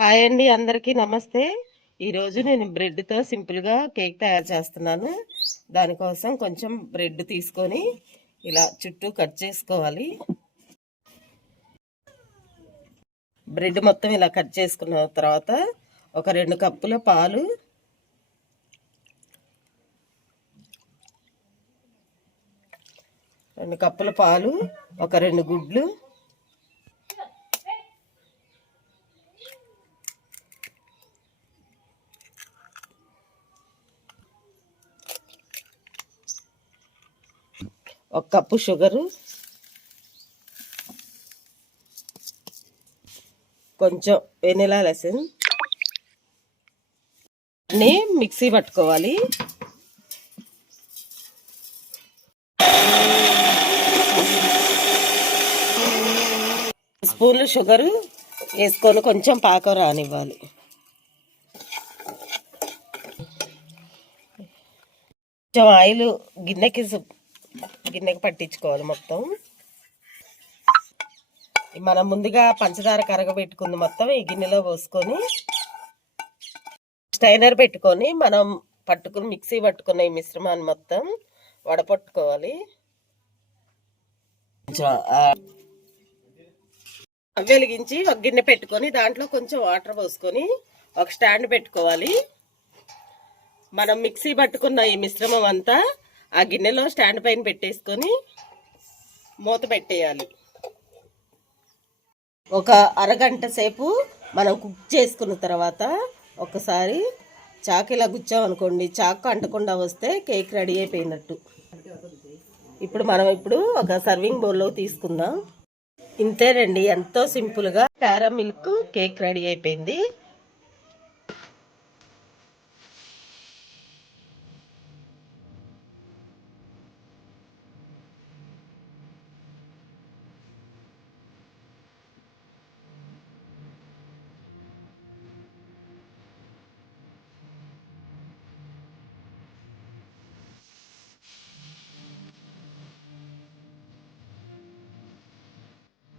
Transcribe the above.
Hi అండి, అందరికీ నమస్తే. ఈరోజు నేను బ్రెడ్తో సింపుల్గా కేక్ తయారు చేస్తున్నాను. దానికోసం కొంచెం బ్రెడ్ తీసుకొని ఇలా చుట్టూ కట్ చేసుకోవాలి. బ్రెడ్ మొత్తం ఇలా కట్ చేసుకున్న తర్వాత ఒక 2 కప్పుల పాలు, ఒక 2 గుడ్లు, ఒక కప్పు షుగరు, కొంచెం వెనిలా ఎసెన్స్ అన్నీ మిక్సీ పట్టుకోవాలి. స్పూన్లు షుగరు వేసుకొని కొంచెం పాకం రానివ్వాలి. కొంచెం ఆయిల్ గిన్నెకి పట్టించుకోవాలి. మొత్తం మనం ముందుగా పంచదార కరగబెట్టుకుంది మొత్తం ఈ గిన్నెలో పోసుకొని స్టైనర్ పెట్టుకొని మనం మిక్సీ పట్టుకున్న ఈ మిశ్రమాన్ని మొత్తం వడపట్టుకోవాలి. వెలిగించి ఒక గిన్నె పెట్టుకొని దాంట్లో కొంచెం వాటర్ పోసుకొని ఒక స్టాండ్ పెట్టుకోవాలి. మనం మిక్సీ పట్టుకున్న ఈ మిశ్రమం అంతా ఆ గిన్నెలో స్టాండ్ పైన పెట్టేసుకొని మూత పెట్టేయాలి. ఒక అరగంట సేపు మనం కుక్ చేసుకున్న తర్వాత ఒకసారి చాకు ఇలా గుచ్చామనుకోండి, చాకు అంటకుండా వస్తే కేక్ రెడీ అయిపోయినట్టు. ఇప్పుడు ఒక సర్వింగ్ బౌల్లో తీసుకుందాం. ఇంతేనండి, ఎంతో సింపుల్గా క్యారమిల్క్ కేక్ రెడీ అయిపోయింది.